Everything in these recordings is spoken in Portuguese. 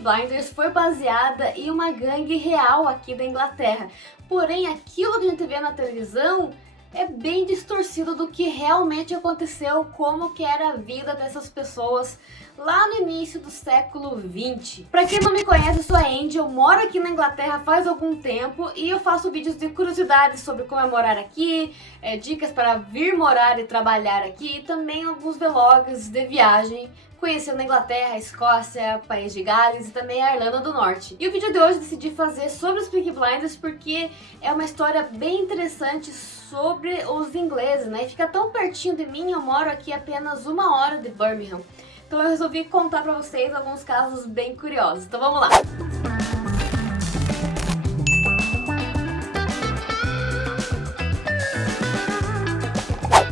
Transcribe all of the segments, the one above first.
Blinders foi baseada em uma gangue real aqui da Inglaterra. Porém, aquilo que a gente vê na televisão é bem distorcido do que realmente aconteceu, como que era a vida dessas pessoas lá no início do século 20. Pra quem não me conhece, eu sou a Andy, eu moro aqui na Inglaterra faz algum tempo e eu faço vídeos de curiosidades sobre como é morar aqui, dicas para vir morar e trabalhar aqui e também alguns vlogs de viagem, conhecendo a Inglaterra, a Escócia, País de Gales e também a Irlanda do Norte. E o vídeo de hoje eu decidi fazer sobre os Peaky Blinders porque é uma história bem interessante sobre os ingleses, né? E fica tão pertinho de mim, eu moro aqui apenas 1 hora de Birmingham. Então eu resolvi contar pra vocês alguns casos bem curiosos. Então vamos lá!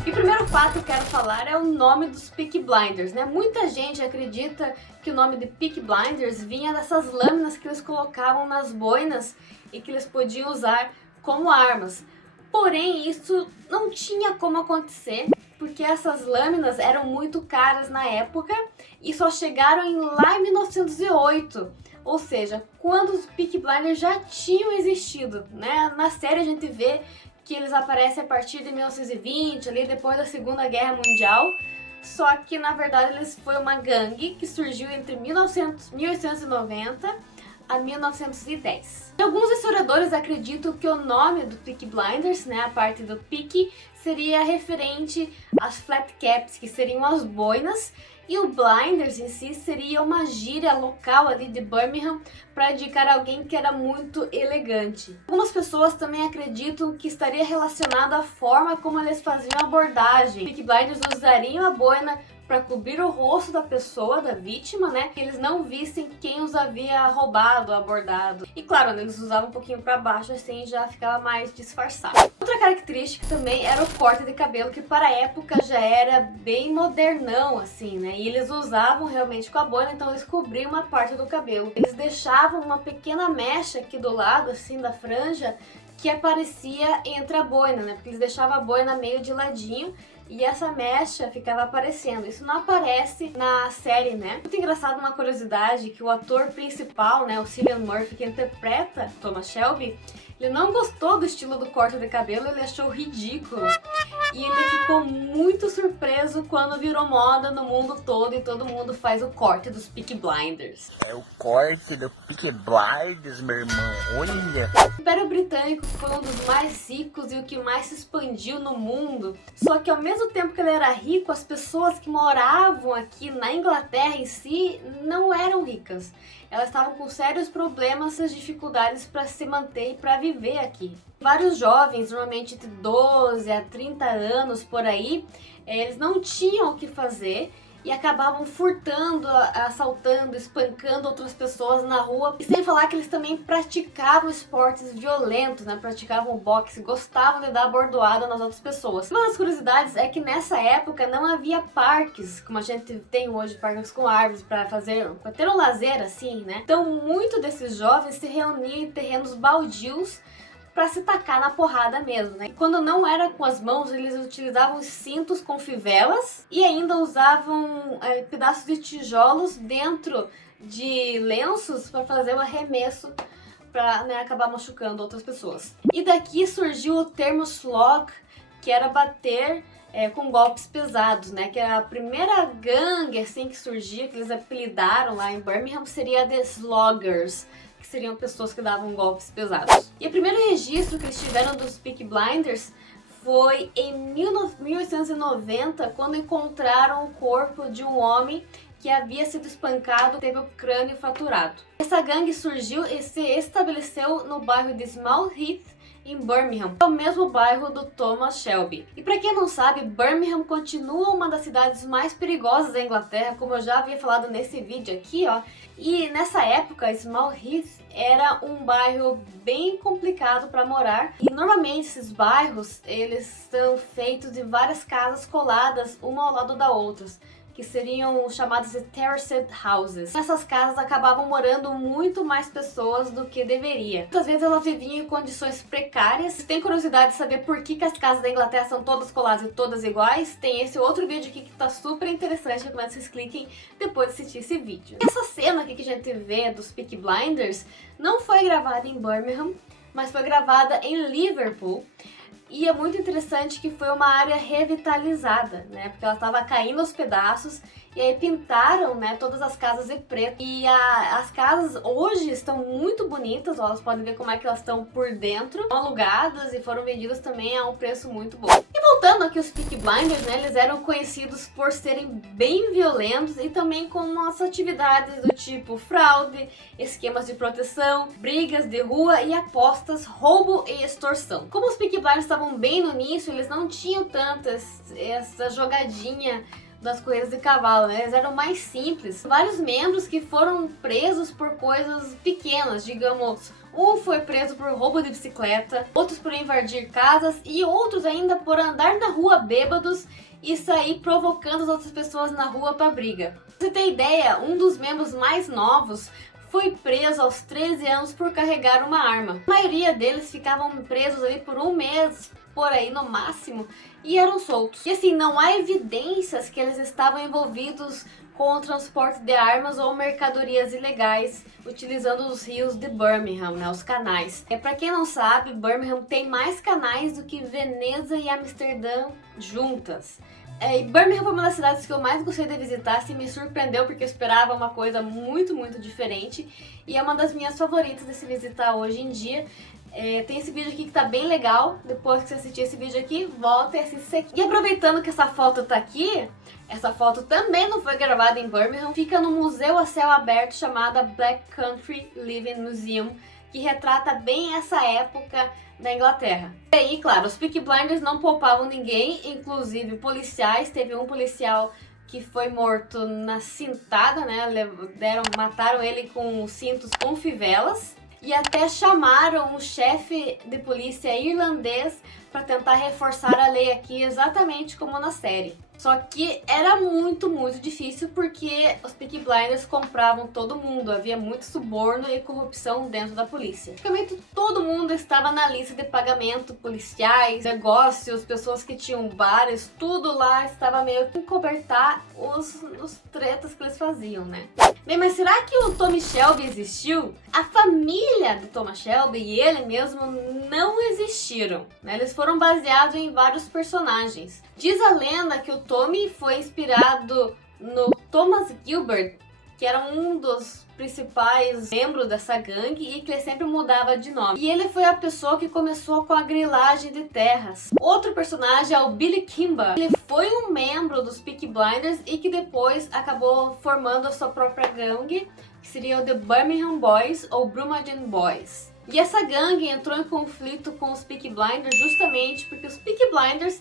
E o primeiro fato que eu quero falar é o nome dos Peaky Blinders, né? Muita gente acredita que o nome de Peaky Blinders vinha dessas lâminas que eles colocavam nas boinas e que eles podiam usar como armas. Porém, isso não tinha como acontecer, porque essas lâminas eram muito caras na época e só chegaram lá em 1908. Ou seja, quando os Peaky Blinders já tinham existido, né? Na série a gente vê que eles aparecem a partir de 1920, ali depois da Segunda Guerra Mundial. Só que na verdade eles foi uma gangue que surgiu entre 1890 a 1910. Alguns historiadores acreditam que o nome do Peaky Blinders, né, a parte do Peaky, seria referente às flat caps, que seriam as boinas, e o Blinders em si seria uma gíria local ali de Birmingham para indicar alguém que era muito elegante. Algumas pessoas também acreditam que estaria relacionado à forma como eles faziam a abordagem. Peaky Blinders usariam a boina para cobrir o rosto da pessoa, da vítima, né? Que eles não vissem quem os havia roubado, abordado. E claro, né, eles usavam um pouquinho para baixo, assim já ficava mais disfarçado. Outra característica também era o corte de cabelo, que para a época já era bem modernão, assim, né? E eles usavam realmente com a boina, então eles cobriam uma parte do cabelo. Eles deixavam uma pequena mecha aqui do lado, assim, da franja, que aparecia entre a boina, né? Porque eles deixavam a boina meio de ladinho e essa mecha ficava aparecendo. Isso não aparece na série, né? Muito engraçado, uma curiosidade, que o ator principal, né, o Cillian Murphy, que interpreta Thomas Shelby, ele não gostou do estilo do corte de cabelo, ele achou ridículo. E ele ficou muito surpreso quando virou moda no mundo todo e todo mundo faz o corte dos Peaky Blinders. É o corte do Peaky Blinders, meu irmão, olha! O Império Britânico foi um dos mais ricos e o que mais se expandiu no mundo. Só que ao mesmo tempo que ele era rico, as pessoas que moravam aqui na Inglaterra em si não eram ricas. Elas estavam com sérios problemas e dificuldades para se manter e para viver aqui. Vários jovens, normalmente de 12 a 30 anos por aí, eles não tinham o que fazer e acabavam furtando, assaltando, espancando outras pessoas na rua. E sem falar que eles também praticavam esportes violentos, né? Praticavam boxe, gostavam de dar bordoada nas outras pessoas. Uma das curiosidades é que nessa época não havia parques, como a gente tem hoje, parques com árvores para ter um lazer assim, né? Então muito desses jovens se reuniam em terrenos baldios para se tacar na porrada mesmo, né? E quando não era com as mãos, eles utilizavam cintos com fivelas e ainda usavam pedaços de tijolos dentro de lenços para fazer o arremesso para, né, acabar machucando outras pessoas. E daqui surgiu o termo slog, que era bater com golpes pesados, né? Que a primeira gangue assim que surgiu, que eles apelidaram lá em Birmingham, seria The Sloggers, que seriam pessoas que davam golpes pesados. E o primeiro registro que eles tiveram dos Peaky Blinders foi em 1890, quando encontraram o corpo de um homem que havia sido espancado e teve o crânio fraturado. Essa gangue surgiu e se estabeleceu no bairro de Small Heath, em Birmingham, é o mesmo bairro do Thomas Shelby. E para quem não sabe, Birmingham continua uma das cidades mais perigosas da Inglaterra, como eu já havia falado nesse vídeo aqui, ó. E nessa época, Small Heath era um bairro bem complicado para morar. E normalmente esses bairros, eles são feitos de várias casas coladas uma ao lado da outra, que seriam chamadas de terraced houses. Nessas casas acabavam morando muito mais pessoas do que deveria. Muitas vezes elas viviam em condições precárias. Se tem curiosidade de saber por que as casas da Inglaterra são todas coladas e todas iguais, tem esse outro vídeo aqui que tá super interessante, recomendo que vocês cliquem depois de assistir esse vídeo. Essa cena aqui que a gente vê dos Peaky Blinders não foi gravada em Birmingham, mas foi gravada em Liverpool. E é muito interessante que foi uma área revitalizada, né? Porque ela estava caindo aos pedaços e aí pintaram, né, todas as casas de preto. E as casas hoje estão muito bonitas, ó, elas podem ver como é que elas estão por dentro. Estão alugadas e foram vendidas também a um preço muito bom. E voltando aqui os Peaky Blinders, né, eles eram conhecidos por serem bem violentos e também com as atividades do tipo fraude, esquemas de proteção, brigas de rua e apostas, roubo e extorsão. Como os Peaky Blinders estavam bem no início, eles não tinham tanto essa jogadinha das corridas de cavalo, né? Eles eram mais simples. Vários membros que foram presos por coisas pequenas, digamos, um foi preso por roubo de bicicleta, outros por invadir casas e outros ainda por andar na rua bêbados e sair provocando as outras pessoas na rua para briga. Pra você ter ideia, um dos membros mais novos foi preso aos 13 anos por carregar uma arma. A maioria deles ficavam presos ali por um mês, por aí no máximo, e eram soltos. E assim, não há evidências que eles estavam envolvidos com o transporte de armas ou mercadorias ilegais utilizando os rios de Birmingham, né, os canais. Para quem não sabe, Birmingham tem mais canais do que Veneza e Amsterdã juntas. E Birmingham foi uma das cidades que eu mais gostei de visitar, assim, me surpreendeu porque eu esperava uma coisa muito, muito diferente e é uma das minhas favoritas de se visitar hoje em dia. Tem esse vídeo aqui que tá bem legal, depois que você assistir esse vídeo aqui, volta e assiste isso aqui. E aproveitando que essa foto tá aqui, essa foto também não foi gravada em Birmingham, fica no museu a céu aberto chamada Black Country Living Museum, que retrata bem essa época da Inglaterra. E aí, claro, os Peaky Blinders não poupavam ninguém, inclusive policiais. Teve um policial que foi morto na cintada, né? Mataram ele com cintos com fivelas. E até chamaram um chefe de polícia irlandês para tentar reforçar a lei aqui, exatamente como na série. Só que era muito, muito difícil porque os Peaky Blinders compravam todo mundo, havia muito suborno e corrupção dentro da polícia. Praticamente todo mundo estava na lista de pagamento, policiais, negócios, pessoas que tinham bares, tudo lá estava meio que encobertar os tretas que eles faziam, né? Bem, mas será que o Tommy Shelby existiu? A família de Thomas Shelby e ele mesmo não existiram, né? Eles foram baseados em vários personagens. Diz a lenda que o Tommy foi inspirado no Thomas Gilbert, que era um dos principais membros dessa gangue e que ele sempre mudava de nome. E ele foi a pessoa que começou com a grilagem de terras. Outro personagem é o Billy Kimber. Ele foi um membro dos Peaky Blinders e que depois acabou formando a sua própria gangue, que seria o The Birmingham Boys ou Brummagem Boys. E essa gangue entrou em conflito com os Peaky Blinders justamente porque os Peaky Blinders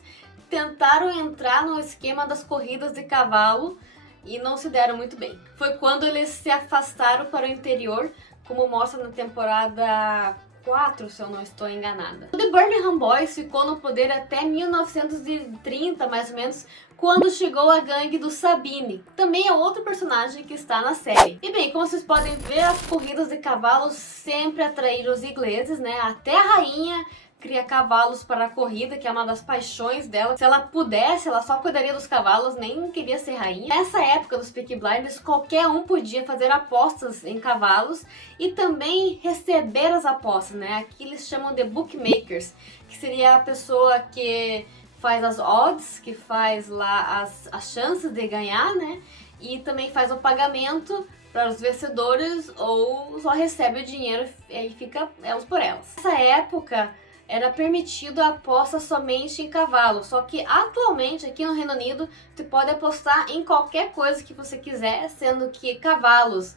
tentaram entrar no esquema das corridas de cavalo e não se deram muito bem. Foi quando eles se afastaram para o interior, como mostra na temporada 4, se eu não estou enganada. O The Birmingham Boys ficou no poder até 1930, mais ou menos, quando chegou a gangue do Sabine. Também é outro personagem que está na série. E bem, como vocês podem ver, as corridas de cavalos sempre atraíram os ingleses, né? Até a rainha cria cavalos para a corrida, que é uma das paixões dela. Se ela pudesse, ela só cuidaria dos cavalos, nem queria ser rainha. Nessa época dos Peaky Blinders, qualquer um podia fazer apostas em cavalos e também receber as apostas, né? Aqui eles chamam de bookmakers, que seria a pessoa que faz as odds, que faz lá as chances de ganhar, né? E também faz o pagamento para os vencedores ou só recebe o dinheiro e fica elas por elas. Nessa época era permitido a aposta somente em cavalo, só que atualmente aqui no Reino Unido você pode apostar em qualquer coisa que você quiser, sendo que cavalos,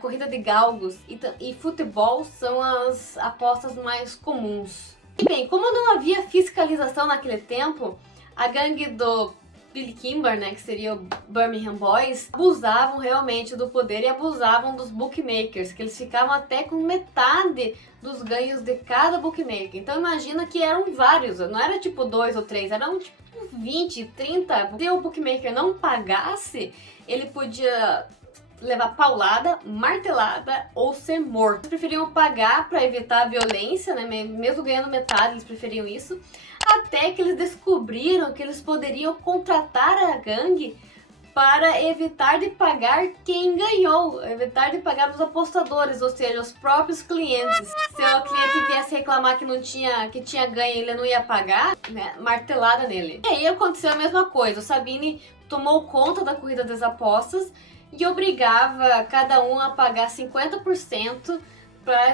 corrida de galgos e futebol são as apostas mais comuns. E bem, como não havia fiscalização naquele tempo, a gangue do Billy Kimber, né, que seria o Birmingham Boys, abusavam realmente do poder e abusavam dos bookmakers, que eles ficavam até com metade dos ganhos de cada bookmaker. Então imagina que eram vários, não era tipo 2 ou 3, eram tipo 20, 30, se o bookmaker não pagasse, ele podia levar paulada, martelada ou ser morto. Eles preferiam pagar para evitar a violência, né? Mesmo ganhando metade, eles preferiam isso. Até que eles descobriram que eles poderiam contratar a gangue para evitar de pagar quem ganhou, evitar de pagar os apostadores, ou seja, os próprios clientes. Se o cliente viesse reclamar que tinha ganho e ele não ia pagar, né, martelada nele. E aí aconteceu a mesma coisa, o Sabine tomou conta da corrida das apostas e obrigava cada um a pagar 50%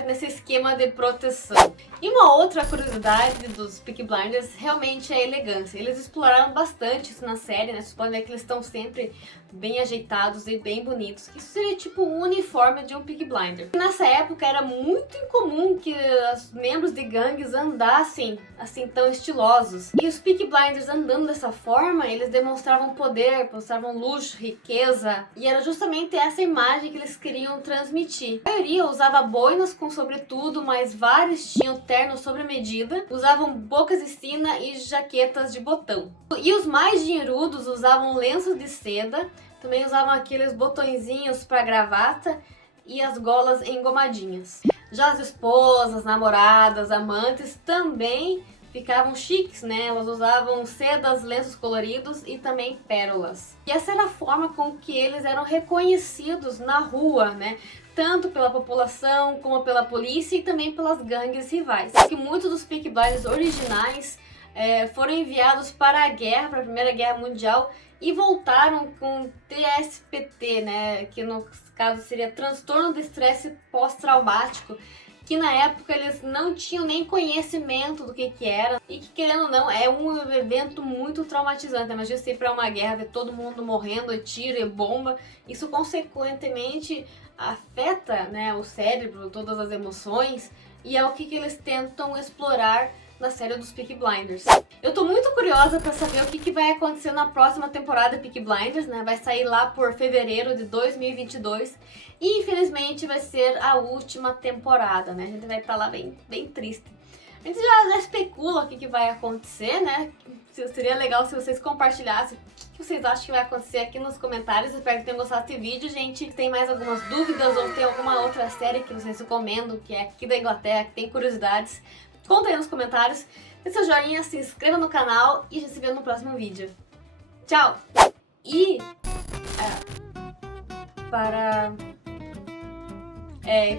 nesse esquema de proteção. E uma outra curiosidade dos Peaky Blinders realmente é a elegância. Eles exploraram bastante isso na série, né? Vocês podem ver que eles estão sempre bem ajeitados e bem bonitos. Isso seria tipo o uniforme de um Peaky Blinder. Nessa época era muito incomum que os membros de gangues andassem assim tão estilosos. E os Peaky Blinders andando dessa forma, eles demonstravam poder, mostravam luxo, riqueza. E era justamente essa imagem que eles queriam transmitir. A maioria usava boinas com sobretudo, mas vários tinham terno sobre medida, usavam bocas de sina e jaquetas de botão. E os mais dinheirudos usavam lenços de seda, também usavam aqueles botõezinhos para gravata e as golas engomadinhas. Já as esposas, namoradas, amantes também ficavam chiques, né? Elas usavam sedas, lenços coloridos e também pérolas. E essa era a forma com que eles eram reconhecidos na rua, né? Tanto pela população, como pela polícia e também pelas gangues rivais. Que muitos dos Peaky Blinders originais foram enviados para a guerra, para a Primeira Guerra Mundial, e voltaram com TSPT, né? Que no caso seria transtorno de estresse pós-traumático, que na época eles não tinham nem conhecimento do que era, e que, querendo ou não, é um evento muito traumatizante. Imagina você ir para uma guerra, ver todo mundo morrendo, tiro e bomba, isso consequentemente afeta, né, o cérebro, todas as emoções, e é o que eles tentam explorar na série dos Peaky Blinders. Eu tô muito curiosa pra saber o que vai acontecer na próxima temporada Peaky Blinders, né? Vai sair lá por fevereiro de 2022 e infelizmente vai ser a última temporada, né? A gente vai estar lá bem triste. A gente já especula o que vai acontecer, né? Seria legal se vocês compartilhassem o que vocês acham que vai acontecer aqui nos comentários. Espero que tenham gostado desse vídeo, gente. Se tem mais algumas dúvidas ou tem alguma outra série que vocês recomendam, que é aqui da Inglaterra, que tem curiosidades, conta aí nos comentários, dê seu joinha, se inscreva no canal e a gente se vê no próximo vídeo. Tchau! E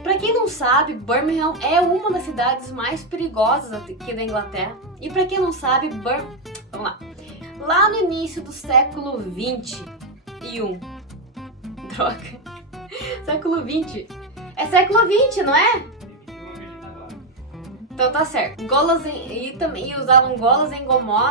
pra quem não sabe, Birmingham é uma das cidades mais perigosas aqui da Inglaterra. E pra quem não sabe, vamos lá. Lá no início do século 21. Droga. Século 20. É século 20, não é? Então tá certo. E usavam golas engomadas